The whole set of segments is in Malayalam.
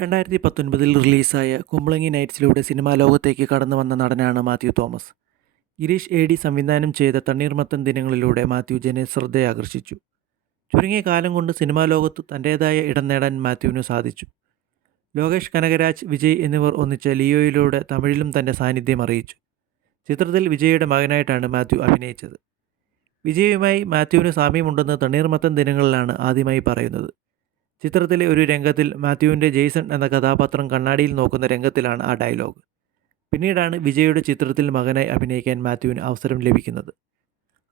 രണ്ടായിരത്തി പത്തൊൻപതിൽ റിലീസായ കുമ്പളങ്ങി നൈറ്റ്സിലൂടെ സിനിമാ ലോകത്തേക്ക് കടന്നു വന്ന നടനാണ് മാത്യു തോമസ്. ഗിരീഷ് എ ഡി സംവിധാനം ചെയ്ത തണ്ണീർമത്തൻ ദിനങ്ങളിലൂടെ മാത്യു ജനെ ആകർഷിച്ചു ചുരുങ്ങിയ കാലം കൊണ്ട് സിനിമാ ലോകത്ത് തന്റേതായ ഇടം നേടാൻ മാത്യുവിന് സാധിച്ചു. ലോകേഷ് കനകരാജ് വിജയ് എന്നിവർ ഒന്നിച്ച ലിയോയിലൂടെ തമിഴിലും തന്റെ സാന്നിധ്യം അറിയിച്ചു. ചിത്രത്തിൽ വിജയുടെ മകനായിട്ടാണ് മാത്യു അഭിനയിച്ചത്. വിജയുമായി മാത്യുവിന് സാമ്യമുണ്ടെന്ന് തണ്ണീർമത്തൻ ദിനങ്ങളിലാണ് ആദ്യമായി പറയുന്നത്. ചിത്രത്തിലെ ഒരു രംഗത്തിൽ മാത്യുവിന്റെ ജെയ്സൺ എന്ന കഥാപാത്രം കണ്ണാടിയിൽ നോക്കുന്ന രംഗത്തിലാണ് ആ ഡയലോഗ്. പിന്നീടാണ് വിജയുടെ ചിത്രത്തിൽ മകനായി അഭിനയിക്കാൻ മാത്യുവിന് അവസരം ലഭിക്കുന്നത്.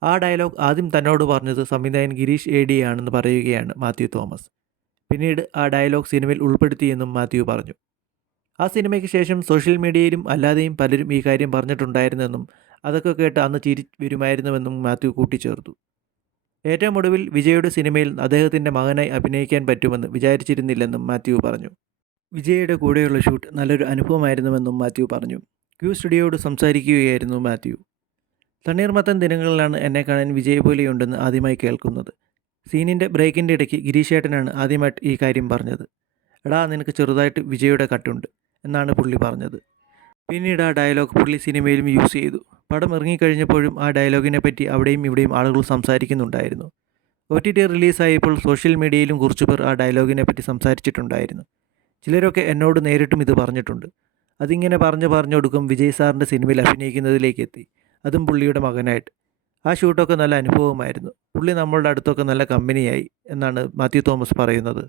ആ ഡയലോഗ് ആദ്യം തന്നോട് പറഞ്ഞത് സംവിധായകൻ ഗിരീഷ് എ ഡി ആണെന്ന് പറയുകയാണ് മാത്യു തോമസ്. പിന്നീട് ആ ഡയലോഗ് സിനിമയിൽ ഉൾപ്പെടുത്തിയെന്നും മാത്യു പറഞ്ഞു. ആ സിനിമയ്ക്ക് ശേഷം സോഷ്യൽ മീഡിയയിലും അല്ലാതെയും പലരും ഈ കാര്യം പറഞ്ഞിട്ടുണ്ടായിരുന്നെന്നും അതൊക്കെ കേട്ട് അന്ന് ചിരി വരുമായിരുന്നുവെന്നും മാത്യു കൂട്ടിച്ചേർത്തു. ഏറ്റവും ഒടുവിൽ വിജയുടെ സിനിമയിൽ അദ്ദേഹത്തിന്റെ മകനായി അഭിനയിക്കാൻ പറ്റുമെന്ന് വിചാരിച്ചിരുന്നില്ലെന്നും മാത്യു പറഞ്ഞു. വിജയുടെ കൂടെയുള്ള ഷൂട്ട് നല്ലൊരു അനുഭവമായിരുന്നുവെന്നും മാത്യു പറഞ്ഞു. ക്യൂ സ്റ്റുഡിയോയോട് സംസാരിക്കുകയായിരുന്നു മാത്യു. തണ്ണീർമത്തൻ ദിനങ്ങളിലാണ് എന്നെ കാണാൻ വിജയ് പോലെയുണ്ടെന്ന് ആദ്യമായി കേൾക്കുന്നത്. സീനിന്റെ ബ്രേക്കിന്റെ ഇടയ്ക്ക് ഗിരീഷേട്ടനാണ് ആദ്യമായിട്ട് ഈ കാര്യം പറഞ്ഞത്. എടാ നിനക്ക് ചെറുതായിട്ട് വിജയുടെ കട്ടുണ്ട് എന്നാണ് പുള്ളി പറഞ്ഞത്. പിന്നീട് ആ ഡയലോഗ് പുള്ളി സിനിമയിലും യൂസ് ചെയ്തു. പടം ഇറങ്ങിക്കഴിഞ്ഞപ്പോഴും ആ ഡയലോഗിനെ പറ്റി അവിടെയും ഇവിടെയും ആളുകൾ സംസാരിക്കുന്നുണ്ടായിരുന്നു. ഒ ടി ടി റിലീസായപ്പോൾ സോഷ്യൽ മീഡിയയിലും കുറച്ചുപേർ ആ ഡയലോഗിനെ പറ്റി സംസാരിച്ചിട്ടുണ്ടായിരുന്നു. ചിലരൊക്കെ എന്നോട് നേരിട്ടും ഇത് പറഞ്ഞിട്ടുണ്ട്. അതിങ്ങനെ പറഞ്ഞു പറഞ്ഞൊടുക്കും വിജയ് സാറിന്റെ സിനിമയിൽ അഭിനയിക്കുന്നതിലേക്ക് എത്തി. അതും പുള്ളിയുടെ മകനായിട്ട്. ആ ഷൂട്ടൊക്കെ നല്ല അനുഭവമായിരുന്നു. പുള്ളി നമ്മളുടെ അടുത്തൊക്കെ നല്ല കമ്പനിയായി എന്നാണ് മാത്യു തോമസ് പറയുന്നത്.